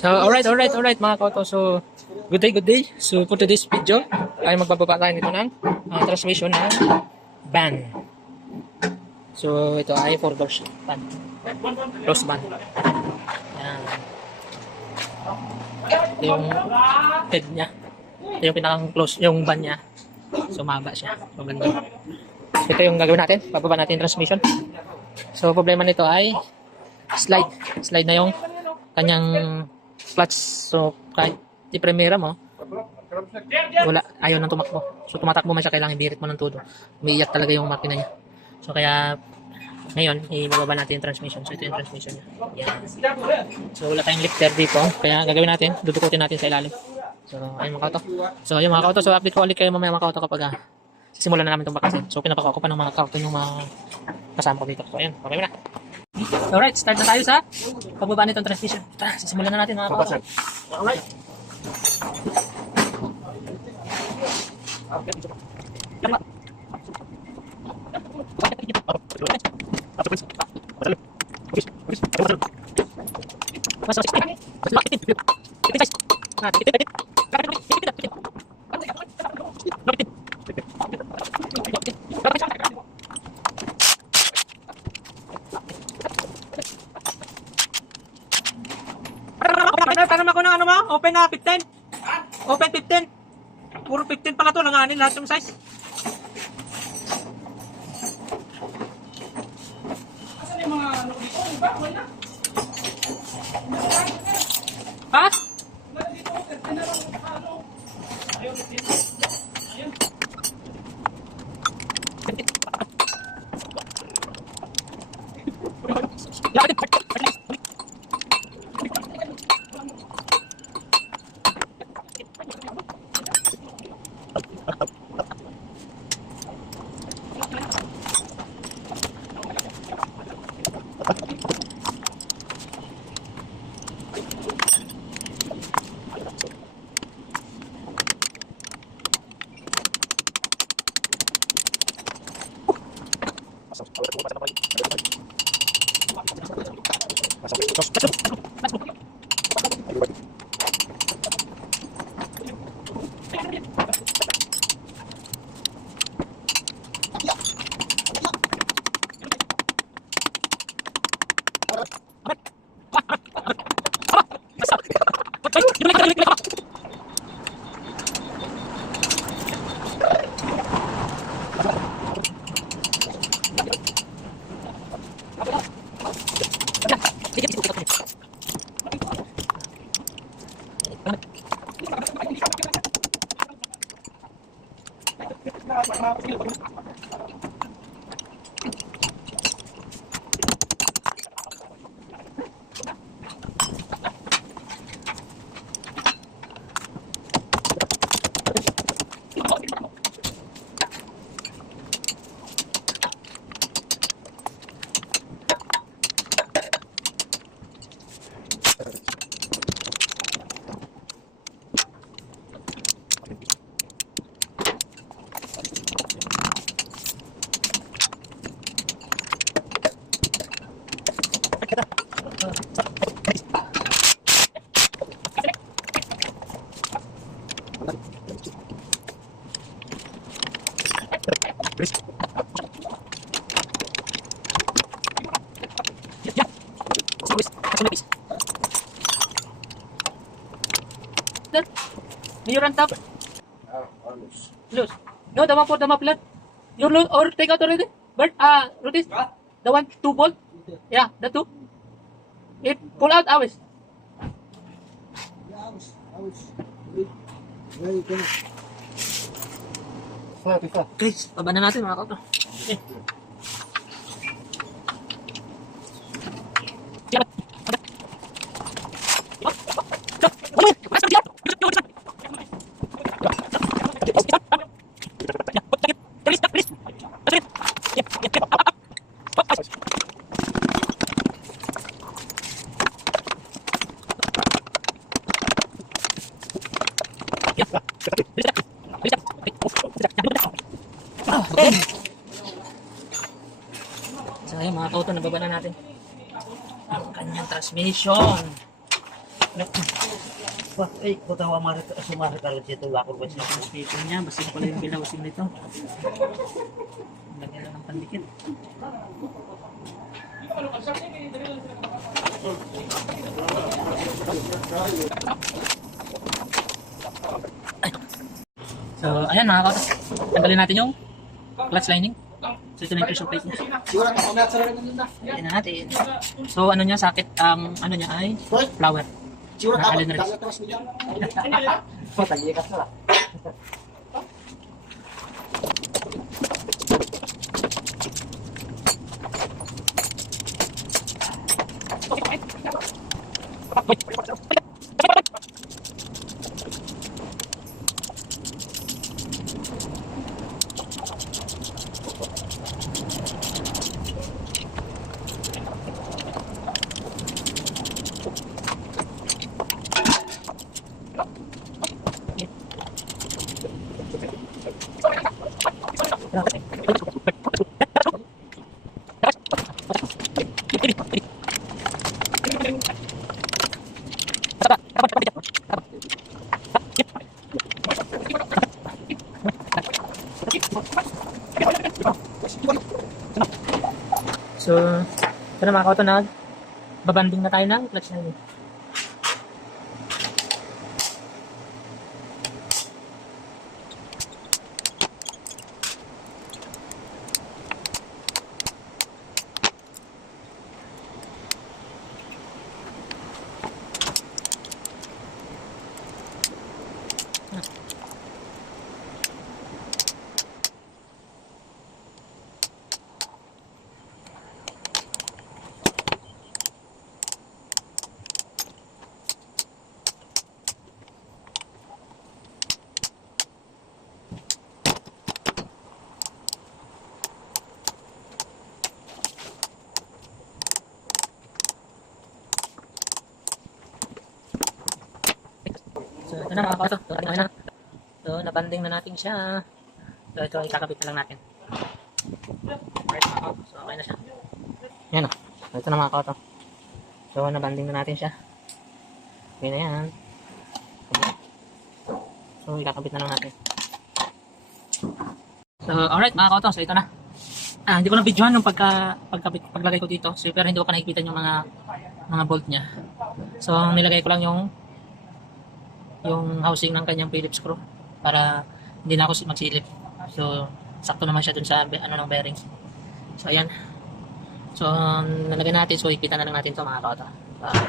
So, alright mga kauto. So, good day. So, for today's video, ay magbababa tayo nito ng transmission ng van. So, ito ay 4 doors van. Close van. Yan. Ito yung head niya. Ito yung pinakang close, yung van niya. So, mahaba siya. So, ganda. So, ito yung gagawin natin. Bababa natin yung transmission. So, problema nito ay slide na yung kanyang clutch. So, kahit i-premiera mo, wala, ayaw nang tumakbo. So, tumatakbo man siya, kailangan ibirit mo ng todo. Umiiyak talaga yung makina niya. So, kaya, ngayon, ibababa natin yung transmission. So, ito yung transmission niya. Yan. So, wala tayong lifter dito. Kaya, gagawin natin, dudukutin natin sa ilalim. So, ayun mga kauto. So, ayun mga kauto. So, update ko ulit kayo mamaya mga kauto kapag sisimulan na namin itong bakasin. So, pinapako ko pa ng mga kauto yung mga kasama ko dito. So, ayun, mamaya na. Alright, start na tayo sa pagbaba nitong transmission. Tara, sisimulan na natin mga kauto. Alright. Tanong ako ng ano mo? Open na 15? Open 15? Puro 15 pala to, nanganin lahat yung size. Asan yung mga ano dito? Iba, wala. Ha? Dito, 15 na lang ano. Ayun, 15. Ayun. You're on top? Loose. No, the one for the muffler. You're loose or take out already? But, notice? The one, 2 bolt? Yeah, the 2. It pull out, always. Okay, baba na natin mga kauto. Okay. So ayun mga kauto, nababa na natin ang kanyang transmission. Wah, kau tahu amar sumar kalau situ aku buat siapa? Transmission niya, basta pala yung bilausin nito. Lagyan lang ng pandikit. So, ayan mga kautos. Tanggalin natin yung clutch lining. So, ito na yung pressure plate niya. Ayan na natin. So, ano niya, sakit, ang ano niya ay flower. Na Allen wrench. Oh, tadi ka salah. So, ito na mga kauto, babanding na tayo ng clutch lining. So, ito na mga kauto. So, ano na. So, nabanding na natin siya. So, ito, ikakabit na lang natin. So, okay na siya. Yan o. So, ito na mga kauto. So, nabanding na natin siya. Okay na yan. So, ikakabit na lang natin. So, alright mga kauto. So, ito na. Hindi ko na videohan yung paglagay ko dito. So, pero hindi ko pa nakikita yung mga bolt niya. So, nilagay ko lang yung housing ng kanyang Phillips screw para hindi na ako magsilip. So, sakto naman siya dun sa ng bearings. So, ayan. So, nalagay natin. So, ikita na lang natin ito mga kauto. So,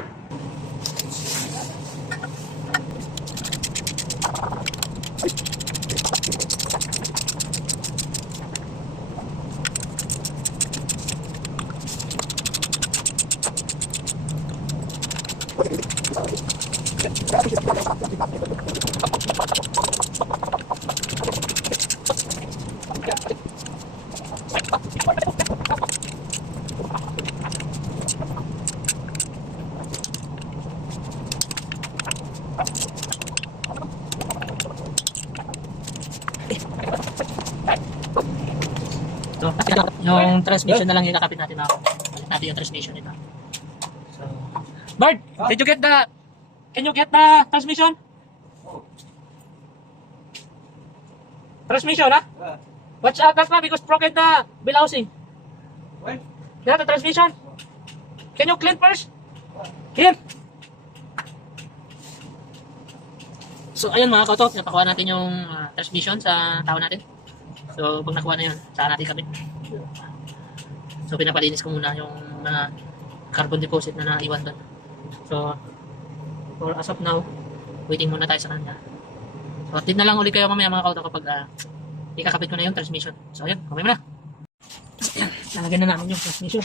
yung transmission na lang yung kakapit natin ako. Balik natin yung transmission nito. So, Bart, can you get the transmission? Transmission, ha? Watch out that one because broken the bill housing. What? Yeah, the transmission. Can you clean first? Clean. So, ayun mga kauto, napakuha natin yung transmission sa tao natin. So, pag nakuha na yun, saan natin kabit. So, pinapalinis ko muna yung mga carbon deposit na naiwan doon. So, for as of now, waiting muna tayo sa kanya. So, update na lang ulit kayo mamaya mga kauto kapag ikakabit ko na yung transmission. So, ayun, kamay mo na. So, ayan, lalagyan na namin yung transmission.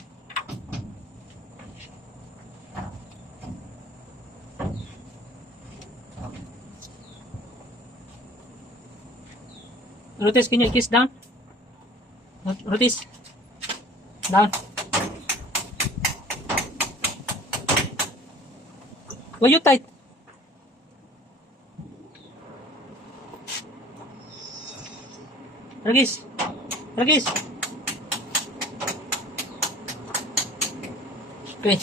Rutis, can you kiss down? Rutis, down. Why you tight? Ragis, Ragis. Okay.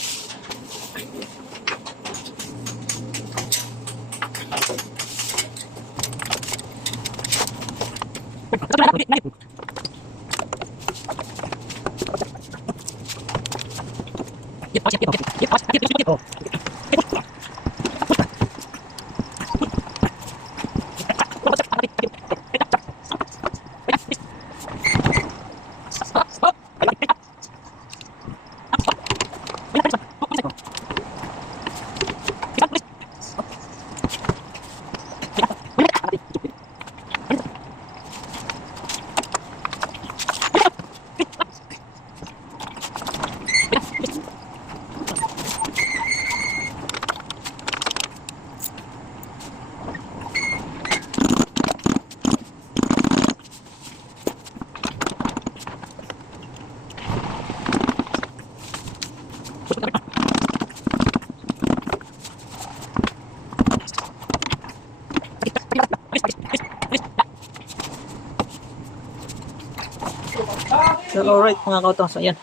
So, alright mga kauto. So, ayan.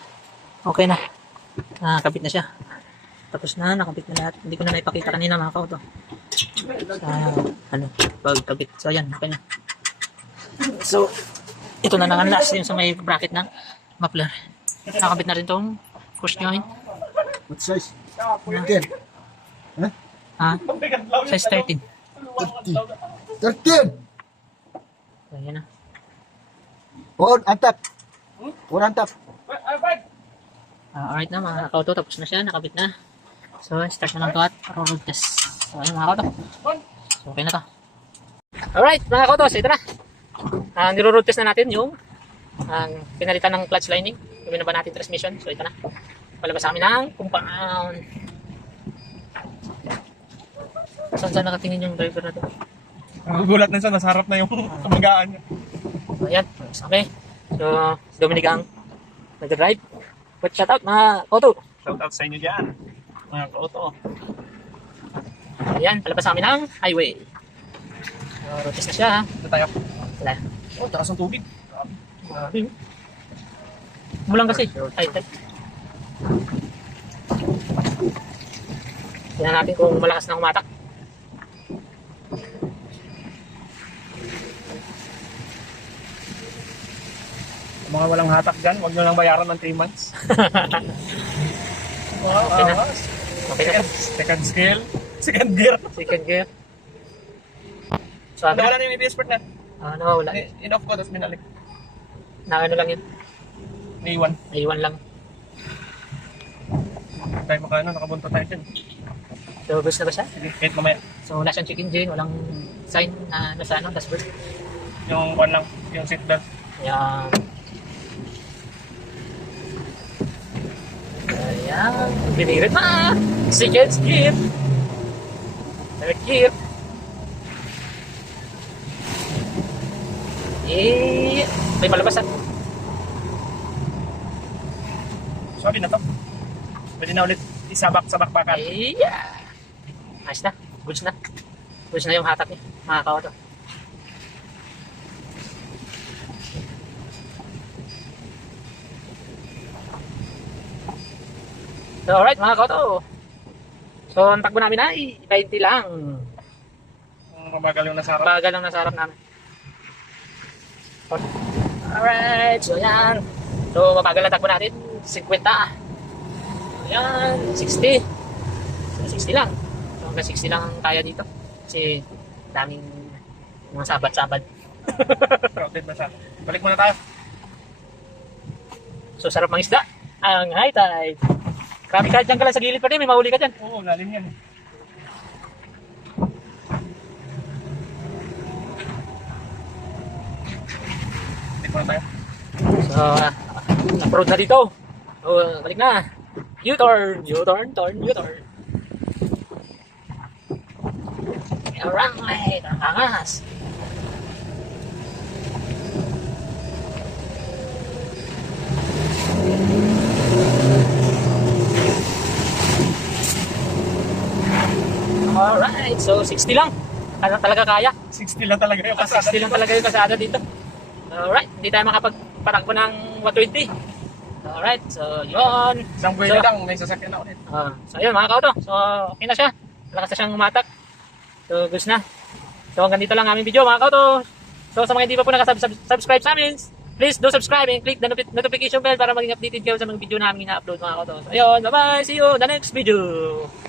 Okay na. Nakakabit na siya. Tapos na, nakabit na lahat. Hindi ko na naipakita kanina mga kauto. Pagkabit. So, ayan. Okay na. So, ito na ang last yung sa may bracket ng muffler. Nakabit na rin itong push joint. What size? 10. Size 13. 13! So, ayan na. One on top. One on top. Alright na mga kauto. Tapos na siya. Nakabit na. So, start na lang ito at road test. So, ayan mga kauto. So, okay na to. Alright mga kauto. So, ito na. Niro-road test na natin yung pinalitan ng clutch lining. Gawin na ba natin transmission? So, ito na. Palabas sa amin ng compound. Saan nakatingin yung driver na to? Gulat na siya, nasa harap na yung kamagaan niya. So, ayan. Okay. So, si Dominic ang nag-drive. But shout out mga kauto. Shout out sa inyo dyan, mga kauto. Ayan. Palabas sa amin ng highway. So, road test na siya. Ito tayo. Wala. Oh, takas ng tubig. Mulang kasi. Ay. Tingnan natin kung malakas na umatak. Mga walang hatak dyan, huwag nyo lang bayaran ng 3 months. Wow, Okay na. awas. Okay na. Second skill, second gear. Second gear. So, ano? Nawala na yung ABS part na. Nawawala. In-off ko, tapos binalik. Na ano lang yun. Naiwan. Naiwan lang. Tayo makano, nakabunta tayo dyan. So, gusto na ba siya? Sige, kahit mamaya. So, wala siyang check engine. Walang sign na nasa dashboard. Yung one lang, yung seatbelt. Ayan. Ayan. Binirit na. Second gear. Third gear. May malabas at. Sabi na to. Pwede na ulit isabak sa bakbakan. Yeah. Ayos na. Goods na. Goods na yung hatak niya. Mga kauto. So, alright mga kauto. So, ang takbo namin ay 20 lang. Kung mabagal yung nasa harap. Bagal lang nasa harap namin. Alright. So, yan. So, mabagal ang takbo natin. 50. Ayan. 60. So, 60 lang. So, hanggang 60 lang ang kaya dito. Kasi, daming mga sabat-sabat. Crowded na siya. Balik muna tayo. So, sarap mang isda. Ang high tide. Grabe ka dyan ka lang sa gilid pa rin. May mahuli ka dyan. Oo, lalim yan. Balik muna tayo. So, na-proud na dito. So, balik na. U-turn. U-turn, turn, U-turn. Alright. Ang angas. Alright. So, 60 lang. Ano talaga kaya? 60 lang talaga yung kasada. 60 lang talaga yung kasada dito. Alright, hindi tayo makapagpatakbo ng 120. Alright, so yun. Isang buhay na lang, may sasakyan na ulit. So yun mga kauto. So okay na siya. Malakas na siyang umatak. So goods na. So hanggang dito lang aming video mga kauto. So sa mga hindi pa po nakasubscribe sa amin, please do subscribe and click the notification bell para maging updated kayo sa mga video namin na-upload mga koto. So ayun, bye-bye! See you on the next video!